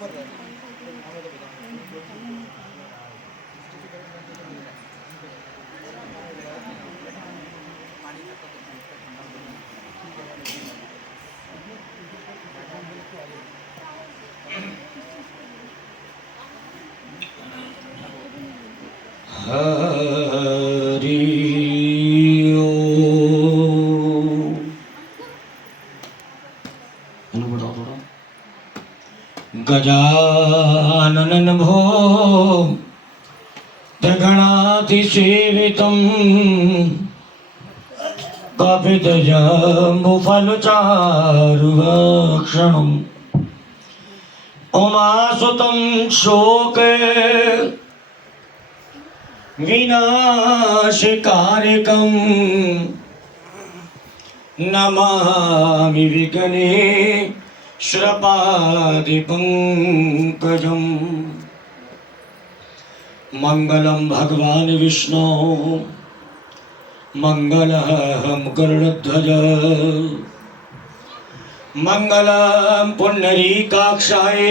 हरि गजानन भो गणातिसेवितं कपितजम्बुफलचारुभक्षणम् उमासुतं शोके विनाशकारकं नमामि विघ्नेश्वरपादिपङ्कजम्। मंगलम भगवान विष्णु मंगलम गरुड़ध्वज मंगलम पुंडरीकाक्षाय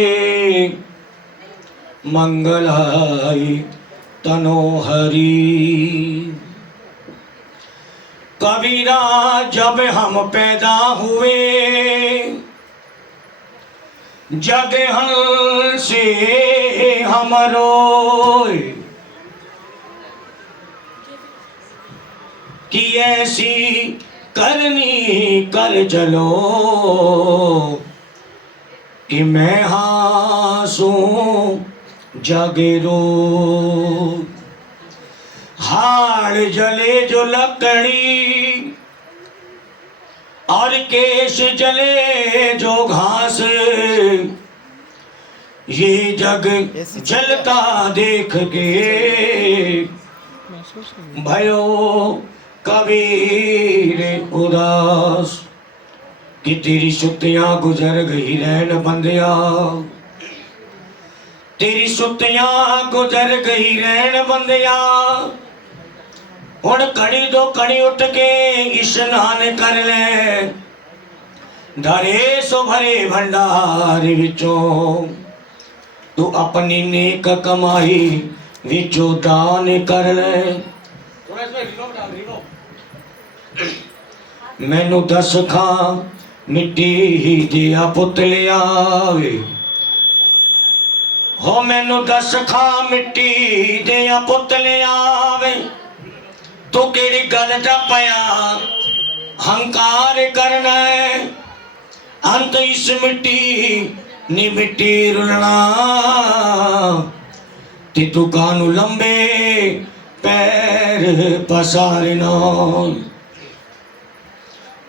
मंगलाय तनोहरि। कबीरा जब हम पैदा हुए जगहल से हमरो कि ऐसी करनी कर चलो कि मैं हासू जगे रो। हाड़ जले जो लकड़ी और केश जले जो घास ये जग जलता देख के भयो कबीर उदास कि तेरी सुतियां गुजर गई रैन बंदिया तेरी सुतियां गुजर गई रैन बंदिया। हुण कड़ी दो कड़ी उठ के इशनान कर ले धरे सो भरे भंडार विचों तू अपनी नेक कमाई विचों दान कर ले। मैनू दस खां मिट्टी ही दिया पुतलिया वे हो मैनू दस खां मिट्टी दिया पुतलिया वे तू केड़ी गल च पया हंकार करना है। अंत इस मिट्टी नी मिट्टी रुलना ते तू कानू लंबे पैर पसारना।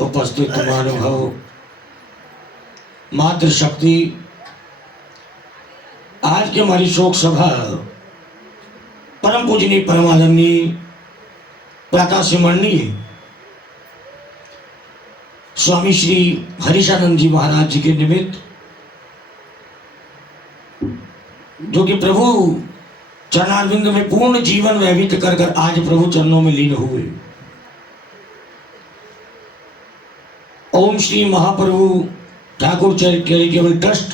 उपस्थित महानुभाव मातृशक्ति आज की हमारी शोक सभा परम पूजनीय परमादरणीय प्रातःस्मरणीय स्वामी श्री हरीशानंद जी महाराज जी के निमित्त जो कि प्रभु चरणारविंद में पूर्ण जीवन व्यतीत कर कर आज प्रभु चरणों में लीन हुए। ओम श्री महाप्रभु ठाकुर चैरिटेबल ट्रस्ट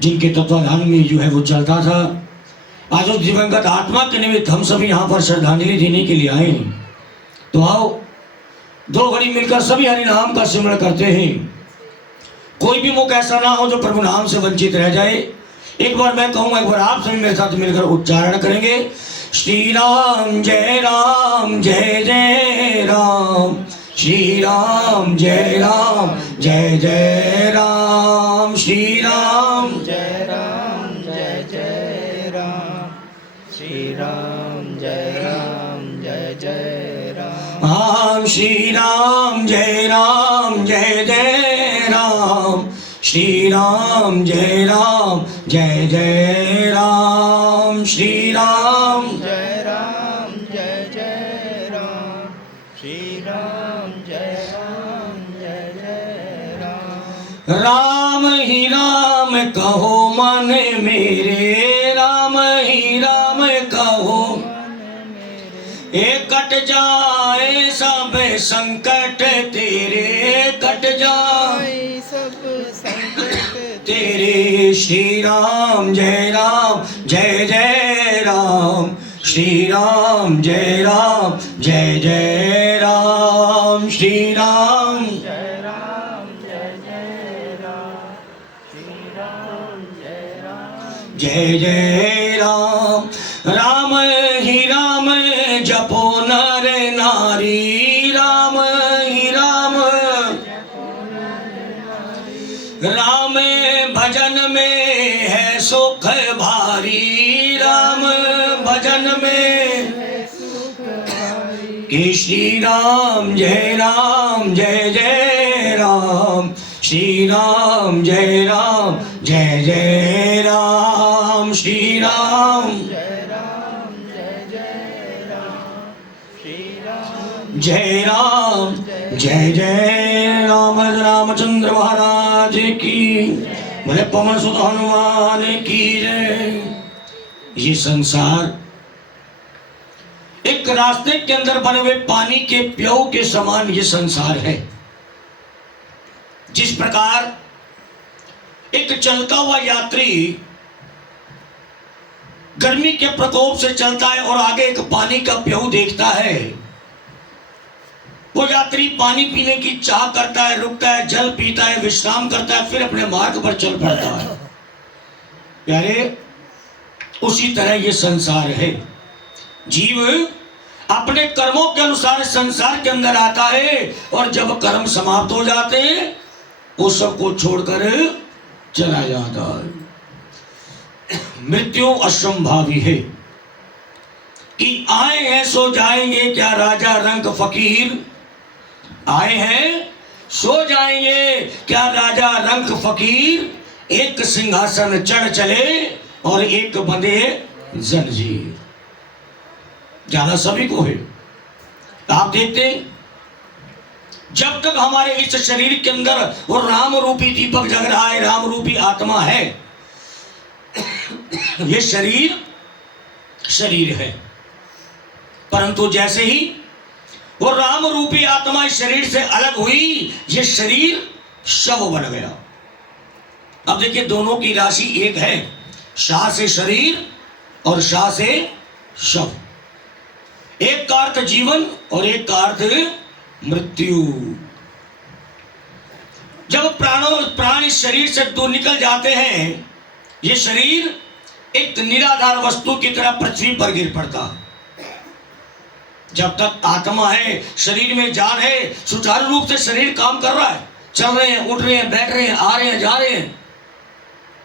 जिनके तत्वाधान में जो है वो चलता था आज उस दिवंगत आत्मा के निमित्त हम सभी यहाँ पर श्रद्धांजलि देने के लिए आए हैं। तो आओ दो घड़ी मिलकर सभी हरि नाम का सिमरण करते हैं। कोई भी मुख ऐसा ना हो जो प्रभु नाम से वंचित रह जाए। एक बार मैं कहूँगा एक बार आप सभी मेरे साथ मिलकर उच्चारण करेंगे श्री राम जय जय राम श्री राम जय जय राम श्री राम जय जय राम श्री राम जय जय राम। राम श्री राम जय जय राम श्री राम जय जय राम श्री राम जय जय राम श्री राम जय राम। राम ही राम कहो मन मेरे राम ही राम कहो एक कट जाए सब संकट तेरे कट जाए सब संकट तेरे श्री राम जय जय राम, श्री राम जय जय राम, श्री राम जय राम जय राम, श्री राम जय जय राम। राम ही राम जपो नर नारी, राम ही राम, राम भजन में है सुख भारी, राम भजन में कि श्री राम जय जय राम, श्री राम जय जय राम, श्री राम जय राम जय राम, श्री राम जय जय राम। रामचंद्र महाराज की, बोले पवन सुत हनुमान की जय। ये संसार एक रास्ते के अंदर बने हुए पानी के प्याऊ के समान ये संसार है। जिस प्रकार एक चलता हुआ यात्री गर्मी के प्रकोप से चलता है और आगे एक पानी का प्याऊ देखता है, वो यात्री पानी पीने की चाह करता है, रुकता है, जल पीता है, विश्राम करता है, फिर अपने मार्ग पर चल पड़ता है। प्यारे, उसी तरह ये संसार है। जीव अपने कर्मों के अनुसार संसार के अंदर आता है और जब कर्म समाप्त हो जाते हैं वो सबको छोड़कर चला जाता है। मृत्यु असंभावी है कि आए हैं सो जाएंगे, क्या राजा रंग फकीर, आए हैं सो जाएंगे, क्या राजा रंग फकीर, एक सिंहासन चढ़ चले और एक बंधे जंजीर। जाना सभी को है। आप देखते हैं जब तक हमारे इस शरीर के अंदर वो राम रूपी दीपक जग रहा है, राम रूपी आत्मा है, ये शरीर है। परंतु जैसे ही वो राम रूपी आत्मा इस शरीर से अलग हुई, ये शरीर शव बन गया। अब देखिए दोनों की राशि एक है, शाह से शरीर और शाह से शव। एक का अर्थ जीवन और एक का अर्थ मृत्यु। जब प्राण इस शरीर से दूर निकल जाते हैं, ये शरीर एक निराधार वस्तु की तरह पृथ्वी पर गिर पड़ता। जब तक आत्मा है, शरीर में जान है, सुचारू रूप से शरीर काम कर रहा है, चल रहे हैं, उठ रहे हैं, बैठ रहे हैं, आ रहे हैं, जा रहे हैं।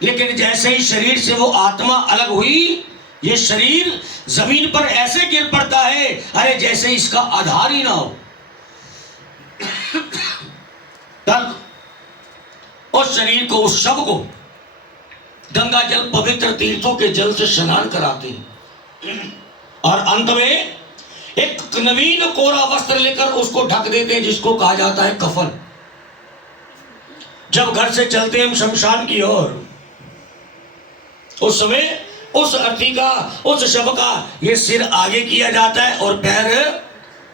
लेकिन जैसे ही शरीर से वो आत्मा अलग हुई, ये शरीर जमीन पर ऐसे गिर पड़ता है, अरे जैसे इसका आधार ही ना हो। तब उस शरीर को, उस शव को गंगा जल, पवित्र तीर्थों के जल से स्नान कराते हैं और अंत में एक नवीन कोरा वस्त्र लेकर उसको ढक देते हैं, जिसको कहा जाता है कफन। जब घर से चलते हैं हम शमशान की ओर, उस समय उस अर्थी का, उस शव का ये सिर आगे किया जाता है और पैर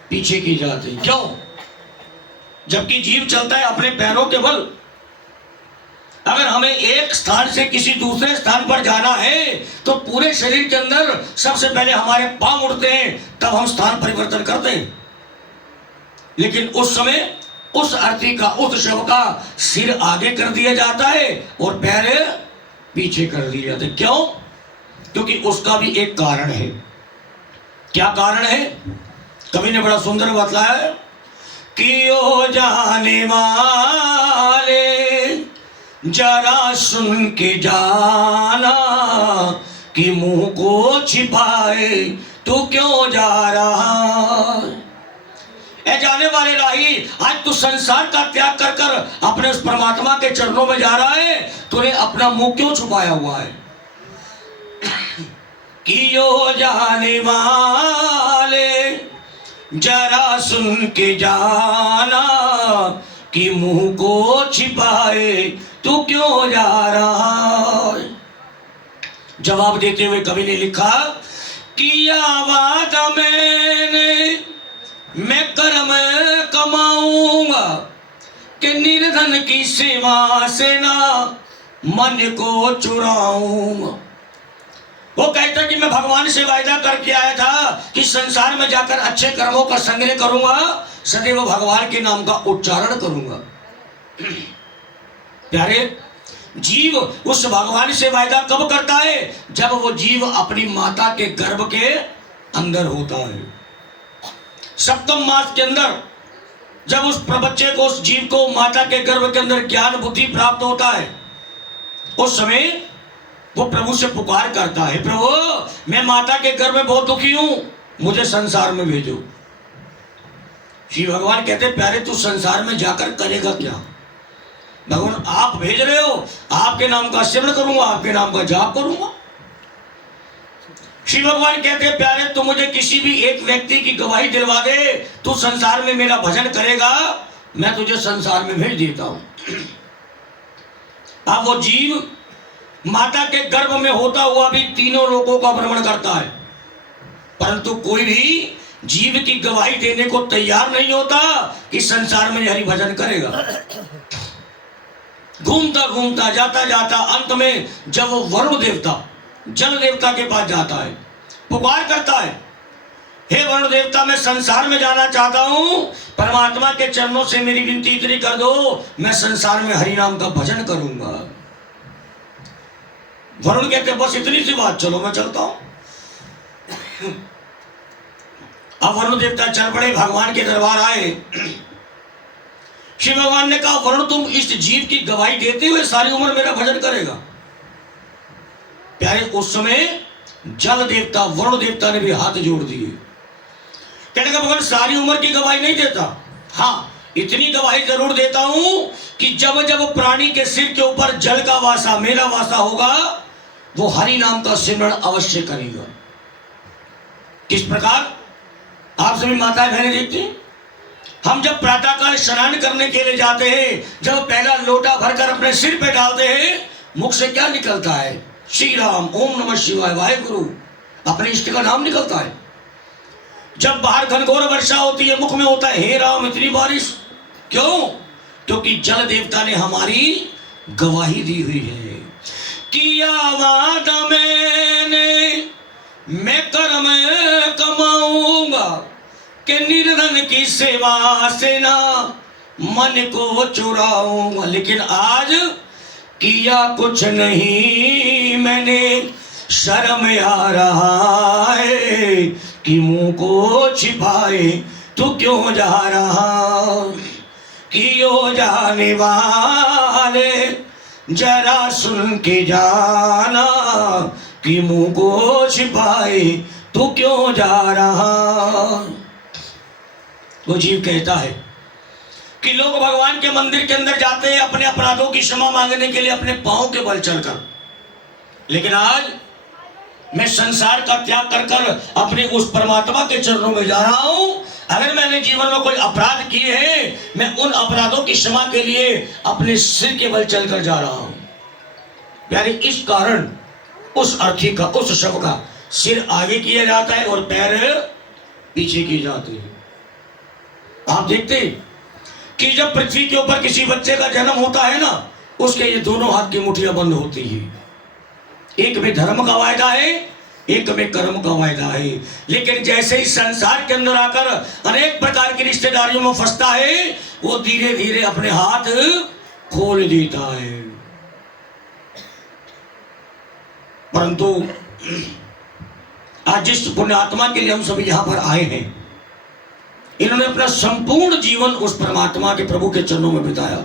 पीछे किए जाते हैं। क्यों? जबकि जीव चलता है अपने पैरों के बल। अगर हमें एक स्थान से किसी दूसरे स्थान पर जाना है तो पूरे शरीर के अंदर सबसे पहले हमारे पांव उड़ते हैं, तब हम स्थान परिवर्तन करते हैं। लेकिन उस समय उस अर्थी का, उस शव का सिर आगे कर दिया जाता है और पैर पीछे कर दिए जाते। क्यों? क्योंकि उसका भी एक कारण है। क्या कारण है? कवि ने बड़ा सुंदर बतलाया है कि ओ जाने वाले जरा सुन के जाना, कि मुंह को छिपाए तू क्यों जा रहा। ए जाने वाले राही, आज तू संसार का त्याग कर कर अपने उस परमात्मा के चरणों में जा रहा है, तूने अपना मुंह क्यों छुपाया हुआ है। कि ओ जाने वाले जरा सुन के जाना, कि मुंह को छिपाए तू क्यों जा रहा। जवाब देते हुए कवि ने लिखा, किया वादा मैंने मैं कर्म कमाऊंगा, कि निर्धन की सेवा से ना मन को चुराऊंगा। वो कहता कि मैं भगवान से वायदा करके आया था कि संसार में जाकर अच्छे कर्मों का संग्रह करूंगा, सदैव भगवान के नाम का उच्चारण करूंगा। प्यारे, जीव उस भगवान से वायदा कब करता है? जब वो जीव अपनी माता के गर्भ के अंदर होता है। सप्तम मास के अंदर जब उस बच्चे को, उस जीव को माता के गर्भ के अंदर ज्ञान बुद्धि प्राप्त होता है, उस समय वो प्रभु से पुकार करता है, प्रभु मैं माता के गर्भ में बहुत दुखी हूं, मुझे संसार में भेजो। श्री भगवान कहते प्यारे तू संसार में जाकर करेगा क्या? भगवान आप भेज रहे हो, आपके नाम का सिमरण करूंगा, आपके नाम का जाप करूंगा। श्री भगवान कहते प्यारे तू मुझे किसी भी एक व्यक्ति की गवाही दिलवा दे, तू संसार में मेरा भजन करेगा, मैं तुझे संसार में भेज देता हूं। अब वो जीव माता के गर्भ में होता हुआ भी तीनों लोगों का भ्रमण करता है, परंतु कोई भी जीव की गवाही देने को तैयार नहीं होता कि संसार में हरि भजन करेगा। घूमता घूमता जाता जाता अंत में जब वो वरुण देवता, जल देवता के पास जाता है, पुकार करता है, हे वरुण देवता मैं संसार में जाना चाहता हूं, परमात्मा के चरणों से मेरी विनती इतनी कर दो, मैं संसार में हरि नाम का भजन करूंगा। वरुण कहते बस इतनी सी बात, चलो मैं चलता हूं। अब वरुण देवता चल पड़े, भगवान के दरबार आए। श्री भगवान ने कहा वरुण तुम इस जीव की गवाही देते हुए सारी उम्र मेरा भजन करेगा। प्यारे उस समय जल देवता वरुण देवता ने भी हाथ जोड़ दिए, कहने का भगवान सारी उम्र की गवाही नहीं देता, हाँ इतनी गवाही जरूर देता हूं कि जब जब प्राणी के सिर के ऊपर जल का वासा, मेरा वासा होगा, वो हरि नाम का सिमरण अवश्य करेगा। किस प्रकार? आप सभी माताएं बहनें देखती हैं, हम जब प्रातःकाल स्नान करने के लिए जाते हैं, जब पहला लोटा भरकर अपने सिर पे डालते हैं, मुख से क्या निकलता है? श्री राम, ओम नमः शिवाय, वाहेगुरु, अपने इष्ट का नाम निकलता है। जब बाहर घनघोर वर्षा होती है, मुख में होता है हे राम इतनी बारिश, क्यों? क्योंकि जल देवता ने हमारी गवाही दी हुई है। किया वादा मैंने मैं कर्म कमाऊंगा, कि निर्धन की सेवा से ना मन को चुराऊंगा। लेकिन आज किया कुछ नहीं मैंने, शर्म आ रहा है कि मुंह को छिपाए तू क्यों जा रहा। कियो जाने वाले जरा सुन के जाना, कि मुंह को छिपाए तू क्यों जा रहा। वो जीव कहता है कि लोग भगवान के मंदिर के अंदर जाते हैं अपने अपराधों की क्षमा मांगने के लिए अपने पांव के बल चलकर, लेकिन आज मैं संसार का त्याग कर कर अपने उस परमात्मा के चरणों में जा रहा हूं। अगर मैंने जीवन में कोई अपराध किए हैं, मैं उन अपराधों की क्षमा के लिए अपने सिर के बल चलकर जा रहा हूं। प्यारे इस कारण उस अर्थी का, उस शव का सिर आगे किया जाता है और पैर पीछे किए जाते हैं। आप देखते कि जब पृथ्वी के ऊपर किसी बच्चे का जन्म होता है ना, उसके ये दोनों हाथ की मुठ्ठियां बंद होती है। एक में धर्म का वायदा है, एक में कर्म का वायदा है। लेकिन जैसे ही संसार के अंदर आकर अनेक प्रकार की रिश्तेदारियों में फंसता है, वो धीरे धीरे अपने हाथ खोल देता है। परंतु आज जिस पुण्यात्मा के लिए हम सभी यहां पर आए हैं, इन्होंने अपना संपूर्ण जीवन उस परमात्मा के प्रभु के चरणों में बिताया।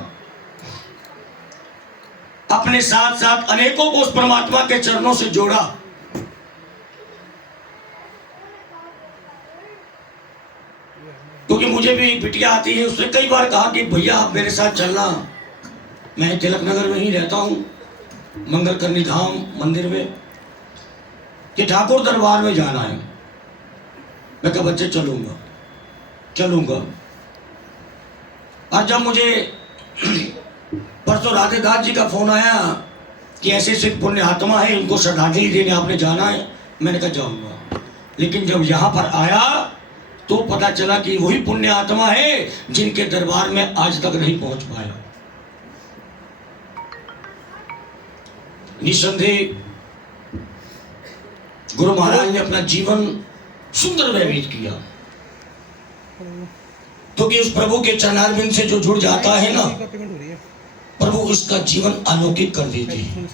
अपने साथ साथ अनेकों को उस परमात्मा के चरणों से जोड़ा। क्योंकि मुझे भी एक बिटिया आती है, उसने कई बार कहा कि भैया आप मेरे साथ चलना, मैं तिलक नगर में ही रहता हूं, मंगल करनी धाम मंदिर में, कि ठाकुर दरबार में जाना है। मैं कहा बच्चे चलूंगा चलूंगा। और जब मुझे परसों राधे दास जी का फोन आया कि ऐसे ऐसे पुण्य आत्मा है, इनको श्रद्धांजलि देने आपने जाना है, मैंने कहा जाऊंगा। लेकिन जब यहाँ पर आया तो पता चला कि वही पुण्य आत्मा है जिनके दरबार में आज तक नहीं पहुंच पाया। निसंदेह गुरु महाराज ने अपना जीवन सुंदर व्यतीत किया, क्योंकि उस प्रभु के चरणारविंद से जो जुड़ जाता है ना, प्रभु उसका जीवन अलौकिक कर देते हैं।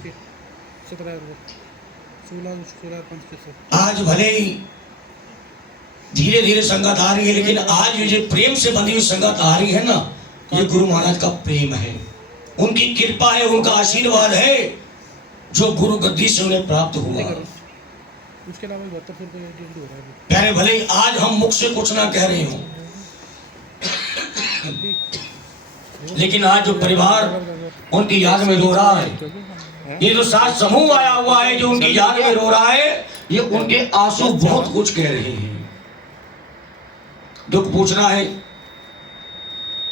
आज भले ही धीरे धीरे संगत आ रही है, लेकिन आज ये प्रेम से बंधी हुई संगत आ रही है ना, ये गुरु महाराज का प्रेम है, उनकी कृपा है, उनका आशीर्वाद है जो गुरु गद्दी से उन्हें प्राप्त हुआ। उसके अलावा प्यारे, भले ही आज हम मुख से कुछ ना कह रहे हो, लेकिन आज जो परिवार उनकी याद में रो रहा है, ये जो सात समूह आया हुआ है जो उनकी याद में रो रहा है, ये उनके आंसू बहुत कुछ कह रहे हैं। दुख पूछना है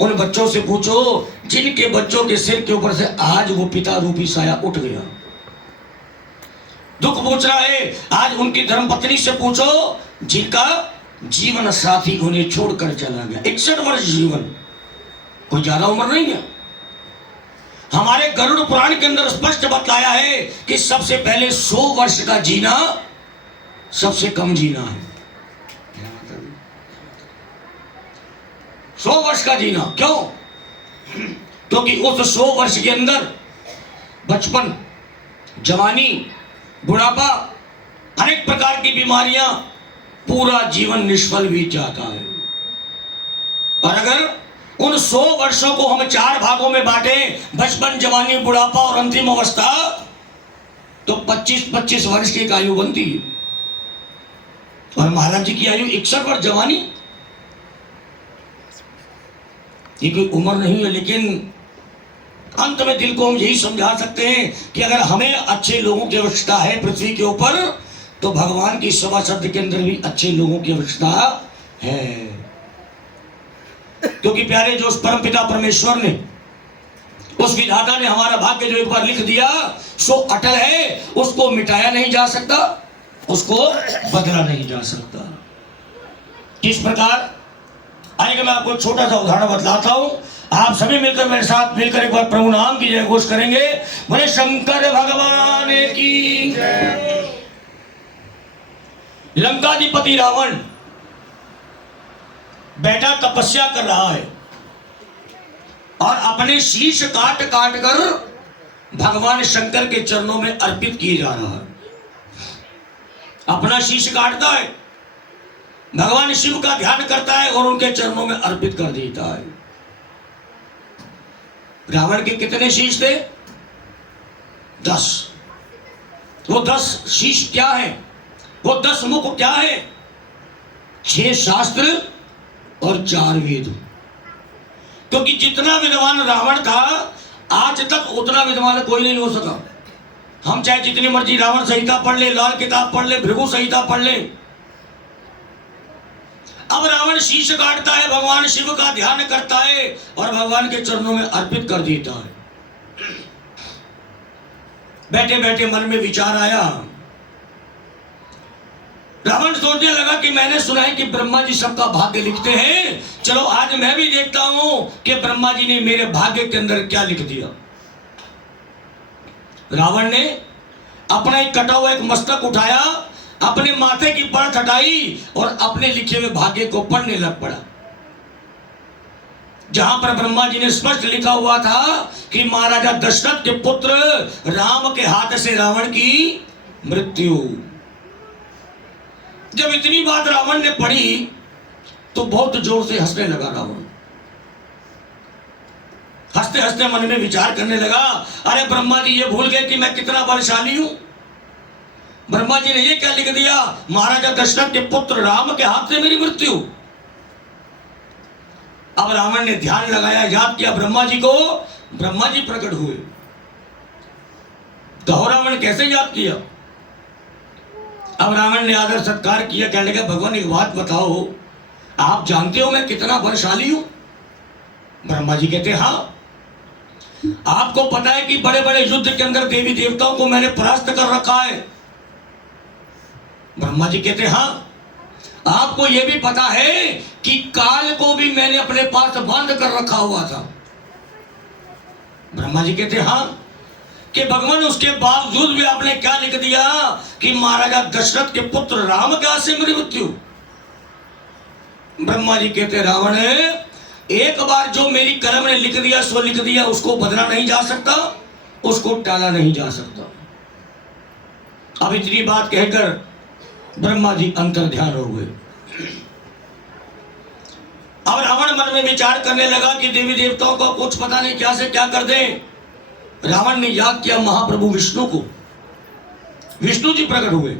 उन बच्चों से पूछो जिनके बच्चों के सिर के ऊपर से आज वो पिता रूपी साया उठ गया। दुख पूछना है आज उनकी धर्मपत्नी से पूछो जिनका जीवन साथी उन्हें छोड़कर चला गया। 61 वर्ष जीवन, कोई ज्यादा उम्र नहीं है। हमारे गरुड़ पुराण के अंदर स्पष्ट बताया है कि सबसे पहले 100 वर्ष का जीना सबसे कम जीना है। 100 वर्ष का जीना क्यों? क्योंकि उस 100 वर्ष के अंदर बचपन, जवानी, बुढ़ापा, अनेक प्रकार की बीमारियां, पूरा जीवन निष्फल बीत जाता है। और अगर उन 100 वर्षों को हम 4 भागों में बांटे, बचपन, जवानी, बुढ़ापा और अंतिम अवस्था, तो 25-25 वर्ष की एक आयु बनती है। और महाराज जी की आयु 61 वर्ष जवानी, ये कोई उम्र नहीं है। लेकिन अंत में दिल को हम यही समझा सकते हैं कि अगर हमें अच्छे लोगों की आवश्यकता है पृथ्वी के ऊपर, तो भगवान की सभासद के अंदर भी अच्छे लोगों की आवश्यकता है। क्योंकि प्यारे, जो उस परमपिता परमेश्वर ने, उस विधाता ने हमारा भाग्य जो एक बार लिख दिया सो अटल है, उसको मिटाया नहीं जा सकता, उसको बदला नहीं जा सकता। किस प्रकार? आइए मैं आपको छोटा सा उदाहरण बतलाता हूं। आप सभी मिलकर मेरे साथ मिलकर एक बार प्रभु नाम की जय घोष करेंगे। बोले शंकर भगवान की जय। लंकाधिपति रावण बैठा तपस्या कर रहा है और अपने शीश काट काट कर भगवान शंकर के चरणों में अर्पित किए जा रहा है। अपना शीश काटता है, भगवान शिव का ध्यान करता है और उनके चरणों में अर्पित कर देता है। रावण के कितने शीश थे? 10। वो 10 शीश क्या है? वो 10 मुख क्या है? 6 शास्त्र और 4 वेद। क्योंकि जितना विद्वान रावण था, आज तक उतना विद्वान कोई नहीं हो सका। हम चाहे जितनी मर्जी रावण संहिता पढ़ ले, लाल किताब पढ़ ले, भृगु संहिता पढ़ ले, अब रावण शीश काटता है, भगवान शिव का ध्यान करता है और भगवान के चरणों में अर्पित कर देता है। बैठे बैठे मन में विचार आया, रावण सोचने लगा कि मैंने सुना है कि ब्रह्मा जी सबका भाग्य लिखते हैं, चलो आज मैं भी देखता हूं कि ब्रह्मा जी ने मेरे भाग्य के अंदर क्या लिख दिया। रावण ने अपना एक कटा हुआ एक मस्तक उठाया, अपने माथे की परत हटाई और अपने लिखे हुए भाग्य को पढ़ने लग पड़ा। जहां पर ब्रह्मा जी ने स्पष्ट लिखा हुआ था कि महाराजा दशरथ के पुत्र राम के हाथ से रावण की मृत्यु। जब इतनी बात रावण ने पढ़ी तो बहुत जोर से हंसने लगा। रावण हंसते हंसते मन में विचार करने लगा, अरे ब्रह्मा जी ये भूल गए कि मैं कितना बलशाली हूं। ब्रह्मा जी ने ये क्या लिख दिया, महाराजा दशरथ के पुत्र राम के हाथ से मेरी मृत्यु। अब रावण ने ध्यान लगाया, याद किया ब्रह्मा जी को, ब्रह्मा जी प्रकट हुए। तो रावण कैसे याद किया? अब रावण ने आदर सत्कार किया, कहने लगा भगवान एक बात बताओ, आप जानते हो मैं कितना बलशाली हूं? ब्रह्मा जी कहते हाँ। आपको पता है कि बड़े बड़े युद्ध के अंदर देवी देवताओं को मैंने परास्त कर रखा है? ब्रह्मा जी कहते हाँ। आपको यह भी पता है कि काल को भी मैंने अपने पास बंद कर रखा हुआ था? ब्रह्मा जी कहते हाँ। कि भगवान उसके बावजूद भी आपने क्या लिख दिया कि महाराजा दशरथ के पुत्र राम के हाथ से मेरी मृत्यु। ब्रह्मा जी कहते रावण एक बार जो मेरी कलम ने लिख दिया सो लिख दिया, उसको बदला नहीं जा सकता, उसको टाला नहीं जा सकता। अब इतनी बात कहकर ब्रह्मा जी अंतर ध्यान हो गए। अब रावण मन में विचार करने लगा कि देवी देवताओं को कुछ पता नहीं क्या से क्या कर दें। रावण ने याद किया महाप्रभु विष्णु को। विष्णु जी प्रकट हुए।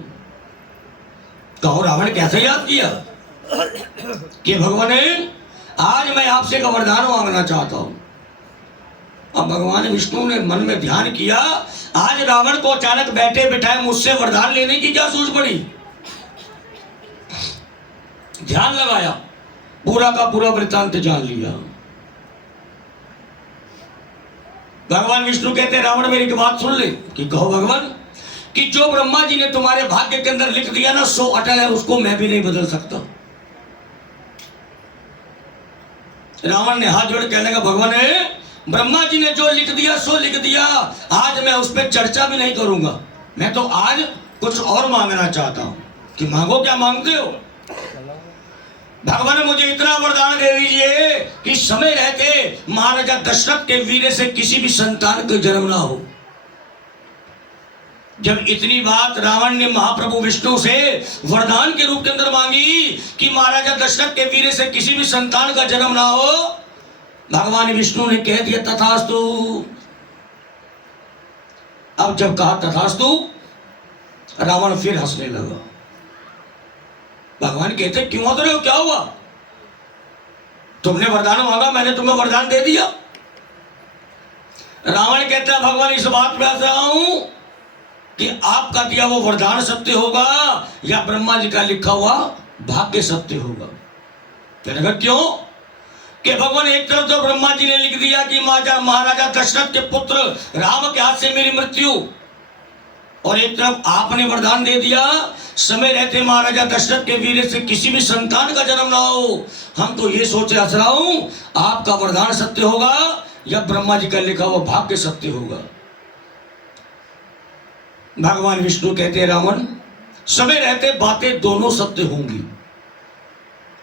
कहो रावण कैसे याद किया कि भगवान आज मैं आपसे एक वरदान मांगना चाहता हूं। अब भगवान विष्णु ने मन में ध्यान किया, आज रावण को अचानक बैठे बिठाए मुझसे वरदान लेने की क्या सोच पड़ी। ध्यान लगाया, पूरा का पूरा वृत्तांत जान लिया। भगवान विष्णु कहते रावण मेरी एक बात सुन ले कि कहो भगवान कि जो ब्रह्मा जी ने तुम्हारे भाग्य के अंदर लिख दिया ना सो अटल है, उसको मैं भी नहीं बदल सकता। रावण ने हाथ जोड़ कहने का भगवान ब्रह्मा जी ने जो लिख दिया सो लिख दिया, आज मैं उस पर चर्चा भी नहीं करूंगा। मैं तो आज कुछ और मांगना चाहता हूं। कि मांगो, क्या मांगते हो? भगवान मुझे इतना वरदान दे दीजिए कि समय रहते महाराजा दशरथ के वीर्य से किसी भी संतान को जन्म ना हो। जब इतनी बात रावण ने महाप्रभु विष्णु से वरदान के रूप के अंदर मांगी कि महाराजा दशरथ के वीर्य से किसी भी संतान का जन्म ना हो, भगवान विष्णु ने कह दिया तथास्तु। अब जब कहा तथास्तु, रावण फिर हंसने लगा। भगवान कहते क्यों हंस रहे हो, क्या हुआ? तुमने वरदान मांगा, मैंने तुम्हें वरदान दे दिया। रावण कहता है भगवान इस बात पे हंस रहा हूं कि आपका दिया वो वरदान सत्य होगा या ब्रह्मा जी का लिखा हुआ भाग्य सत्य होगा। कहने लगा क्यों? कि भगवान एक तरफ तो ब्रह्मा जी ने लिख दिया कि महाराजा दशरथ के पुत्र राम के हाथ से मेरी मृत्यु, और एक तरफ आपने वरदान दे दिया समय रहते महाराजा दशरथ के वीर्य से किसी भी संतान का जन्म ना हो। हम तो ये सोचे हंस रहा हूं आपका वरदान सत्य होगा या ब्रह्मा जी का लिखा हुआ भाग्य सत्य होगा। भगवान विष्णु कहते रावण समय रहते बातें दोनों सत्य होंगी,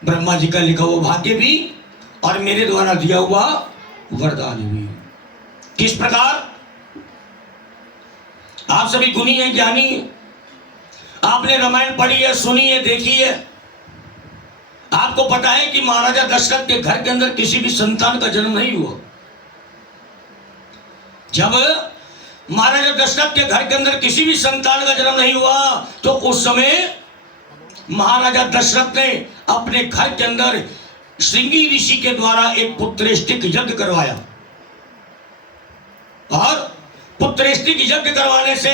ब्रह्मा जी का लिखा हुआ भाग्य भी और मेरे द्वारा दिया हुआ वरदान भी। किस प्रकार? आप सभी गुणी हैं, ज्ञानी हैं, आपने रामायण पढ़ी है, सुनी है, देखी है। आपको पता है कि महाराजा दशरथ के घर के अंदर किसी भी संतान का जन्म नहीं हुआ। जब महाराजा दशरथ के घर के अंदर किसी भी संतान का जन्म नहीं हुआ तो उस समय महाराजा दशरथ ने अपने घर के अंदर श्रृंगी ऋषि के द्वारा एक पुत्रेष्टिक यज्ञ करवाया, और पुत्रेष्टिक यज्ञ करवाने से,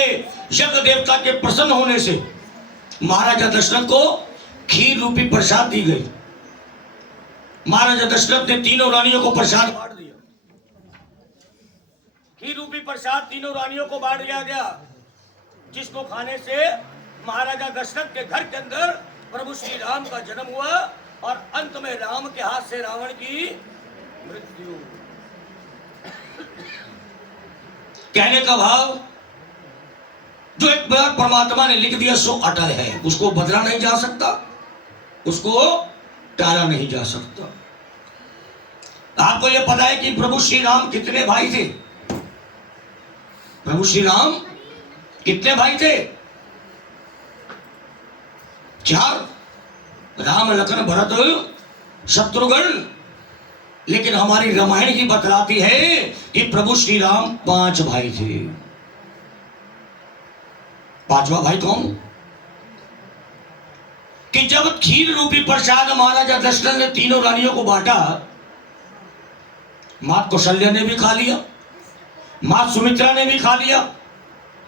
यज्ञ देवता के प्रसन्न होने से महाराजा दशरथ को खीर रूपी प्रसाद दी गई। महाराजा दशरथ ने तीनों रानियों को प्रसाद बांट दिया। खीर रूपी प्रसाद तीनों रानियों को बांट दिया गया, जिसको खाने से महाराजा दशरथ के घर के अंदर प्रभु श्री राम का जन्म हुआ और अंत में राम के हाथ से रावण की मृत्यु। कहने का भाव जो एक बार परमात्मा ने लिख दिया सो अटल है, उसको बदला नहीं जा सकता, उसको टाला नहीं जा सकता। आपको यह पता है कि प्रभु श्री राम कितने भाई थे? प्रभु श्री राम कितने भाई थे? 4, राम लखन भरत शत्रुघ्न। लेकिन हमारी रामायण ही बतलाती है कि प्रभु श्री राम 5 भाई थे। 5वां भाई कौन? कि जब खीर रूपी प्रसाद महाराजा दशरथ ने तीनों रानियों को बांटा, मां कौशल्या ने भी खा लिया, मां सुमित्रा ने भी खा लिया,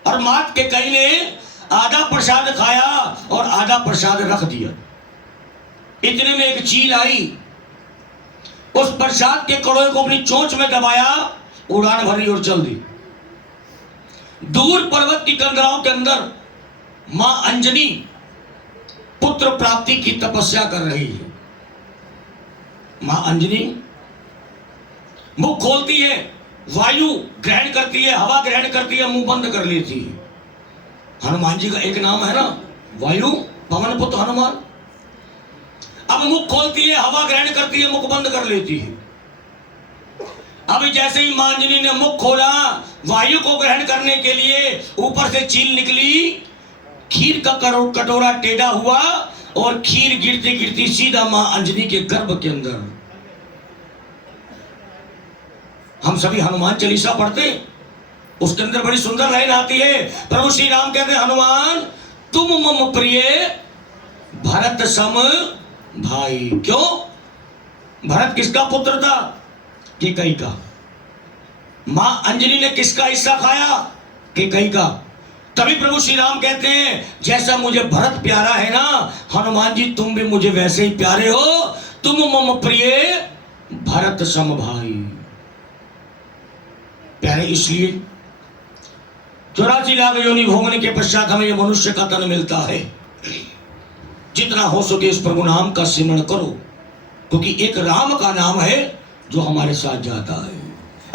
और मां के कई ने आधा प्रसाद खाया और आधा प्रसाद रख दिया। इतने में एक चील आई, उस प्रसाद के कड़ों को अपनी चोंच में दबाया, उड़ान भरी और चल दी। दूर पर्वत की कंदराओं के अंदर मां अंजनी पुत्र प्राप्ति की तपस्या कर रही है। मां अंजनी मुख खोलती है, वायु ग्रहण करती है, हवा ग्रहण करती है, मुंह बंद कर लेती है। हनुमान जी का एक नाम है ना वायु, पवन पुत्र हनुमान। अब मुख खोलती है, हवा ग्रहण करती है, मुख बंद कर लेती है। अब जैसे ही मांजनी ने मुख खोला वायु को ग्रहण करने के लिए, ऊपर से चील निकली, खीर का कटोरा टेढ़ा हुआ और खीर गिरती गिरती सीधा मां अंजनी के गर्भ के अंदर। हम सभी हनुमान चालीसा पढ़ते, उसके अंदर बड़ी सुंदर लाइन आती है। प्रभु श्री राम कहते हैं, हनुमान तुम मम प्रिय भरत सम भाई। क्यों? भरत किसका पुत्र था? कैकई का। मां अंजनी ने किसका हिस्सा खाया? कैकई का। तभी प्रभु श्री राम कहते हैं, जैसा मुझे भरत प्यारा है ना, हनुमान जी तुम भी मुझे वैसे ही प्यारे हो। तुम मम प्रिय भरत सम भाई। प्यारे इसलिए 84 लाख योनि भोगने के पश्चात हमें यह मनुष्य का तन मिलता है। जितना हो सके इस प्रभु नाम का सिमरण करो, क्योंकि एक राम का नाम है जो हमारे साथ जाता है।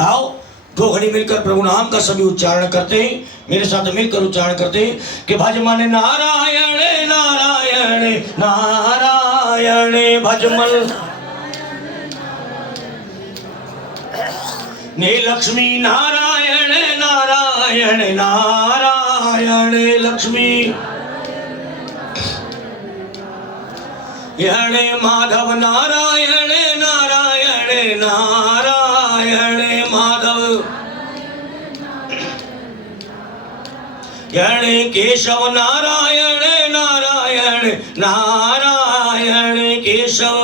आओ दो घड़ी मिलकर प्रभु नाम का सभी उच्चारण करते हैं, मेरे साथ मिलकर उच्चारण करते हैं कि भज मन नारायण नारायण नारायण भजमल ने लक्ष्मी नारायण नारायण नारायण लक्ष्मी यणे माधव नारायण नारायण नारायण माधव यणे केशव नारायण नारायण नारायण केशव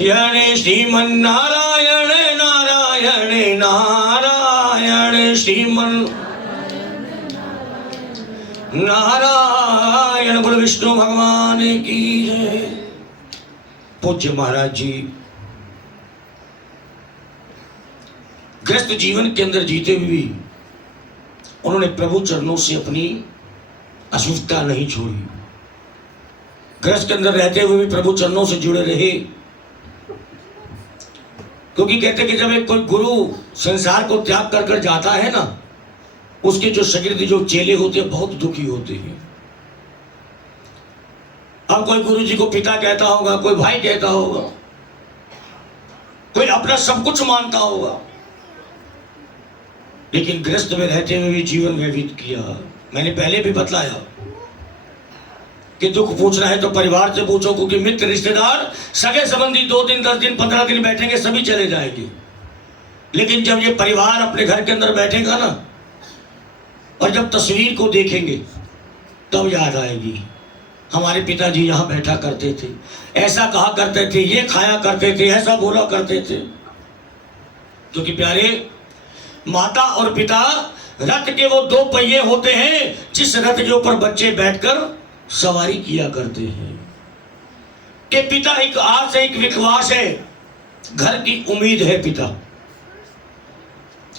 यणे श्रीमन नारायण नारायण नारायण श्रीमन नारायण। बोल विष्णु भगवान की जय। पूज्य महाराज जी ग्रस्त जीवन के अंदर जीते हुए भी उन्होंने प्रभु चरणों से अपनी अशुद्धता नहीं छोड़ी। ग्रस्त के अंदर रहते हुए भी प्रभु चरणों से जुड़े रहे, क्योंकि कहते कि जब एक कोई गुरु संसार को त्याग कर कर जाता है ना, उसके जो शागिर्द जो चेले होते हैं बहुत दुखी होते हैं। अब कोई गुरु जी को पिता कहता होगा, कोई भाई कहता होगा, कोई अपना सब कुछ मानता होगा, लेकिन गृहस्थ में रहते हुए भी जीवन व्यतीत किया। मैंने पहले भी बतलाया कि दुख पूछना है तो परिवार से पूछो, क्योंकि मित्र रिश्तेदार सगे संबंधी 2 दिन 10 दिन 15 दिन बैठेंगे, सभी चले जाएंगे। लेकिन जब ये परिवार अपने घर के अंदर बैठेगा ना, और जब तस्वीर को देखेंगे तब याद आएगी, हमारे पिताजी यहाँ बैठा करते थे, ऐसा कहा करते थे, ये खाया करते थे, ऐसा बोला करते थे। क्योंकि प्यारे माता और पिता रथ के वो 2 पहिए होते हैं, जिस रथ के ऊपर बच्चे बैठकर सवारी किया करते हैं। कि पिता एक आस है, एक विश्वास है, घर की उम्मीद है पिता।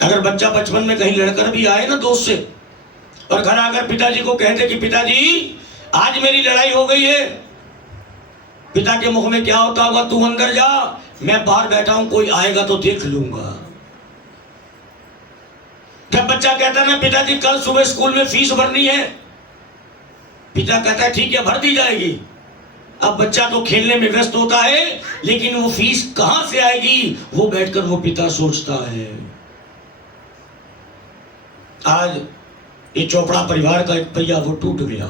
अगर बच्चा बचपन में कहीं लड़कर भी आए ना दोस्त से, और घर आकर पिताजी को कहते कि पिताजी आज मेरी लड़ाई हो गई है, पिता के मुख में क्या होता होगा? तू अंदर जा, मैं बाहर बैठा हूं, कोई आएगा तो देख लूंगा। जब बच्चा कहता है ना पिताजी कल सुबह स्कूल में फीस भरनी है, पिता कहता है ठीक है भर दी जाएगी। अब बच्चा तो खेलने में व्यस्त होता है, लेकिन वो फीस कहां से आएगी वो बैठकर वो पिता सोचता है। आज ये चोपड़ा परिवार का एक पहिया वो टूट गया।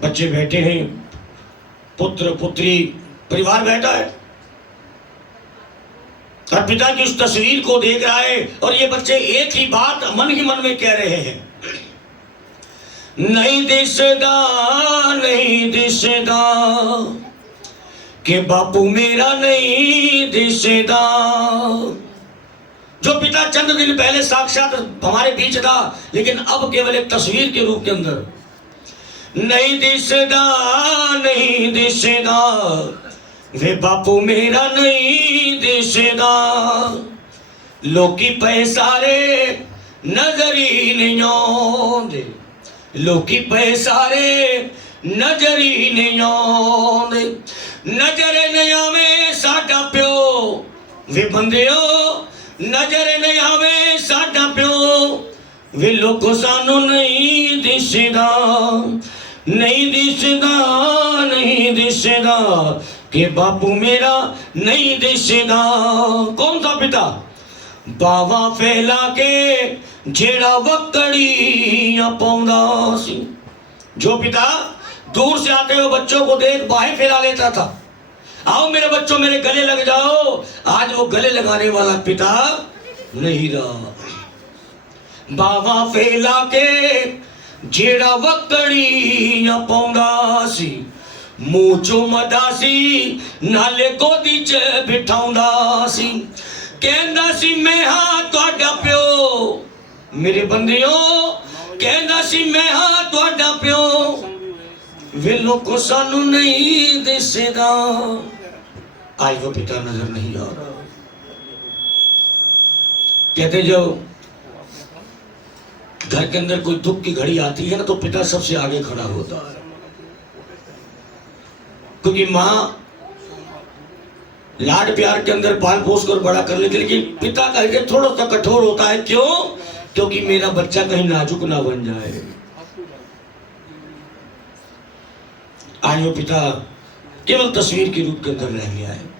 बच्चे बैठे हैं, पुत्र पुत्री परिवार बैठा है, और पिता की उस तस्वीर को देख रहा है, और ये बच्चे एक ही बात मन ही मन में कह रहे हैं, नहीं दिसदा नहीं दिसदा कि बापू मेरा नहीं दिसदा। जो पिता चंद दिन पहले साक्षात हमारे बीच था, लेकिन अब केवल एक तस्वीर के रूप के अंदर, नहीं दिसदा नहीं दिसदा वे बापू मेरा नहीं दिसदा। लोकी पैसारे नजरी नहीं आउंदे, लोकी पैसारे नजरी नहीं आउंदे, नजर नहीं आवे साडा प्यो वे बंदियो, नजर नहीं आवे साडा प्यो वे लोगो सानू नहीं दिसदा, नहीं दिसदा, नहीं दिसदा कि बापू मेरा नहीं दिसदा। कौन सा पिता? बावा फैला के जेड़ा वकड़ियां पाउंदा सी। जो पिता दूर से आते हुए बच्चों को देख बाहें फैला लेता था, आओ मेरे बच्चों मेरे गले लग जाओ, आज वो गले लगाने वाला पिता नहीं रहा। बावा फैला के जेड़ा वकड़ियां पाउंदा सी, मुंह चुमदा सी नाले गोदी च बिठाउंदा सी, कहंदा सी मैं हां तुहाडा प्यो। मेरे बंदियो कहंदा सी मैं हां तुहाडा प्यो वे लोगों सानू नहीं दिसदा। आज वो पिता नजर नहीं आ रहा। कहते जो घर के अंदर कोई दुख की घड़ी आती है ना तो पिता सबसे आगे खड़ा होता है, क्योंकि माँ लाड प्यार के अंदर पाल पोस कर बड़ा कर लेती, लेकिन पिता का हृदय थोड़ा सा कठोर होता है। क्यों? क्योंकि मेरा बच्चा कहीं नाजुक ना बन जाए। आज वो पिता केवल तस्वीर के रूप के अंदर रह गया है।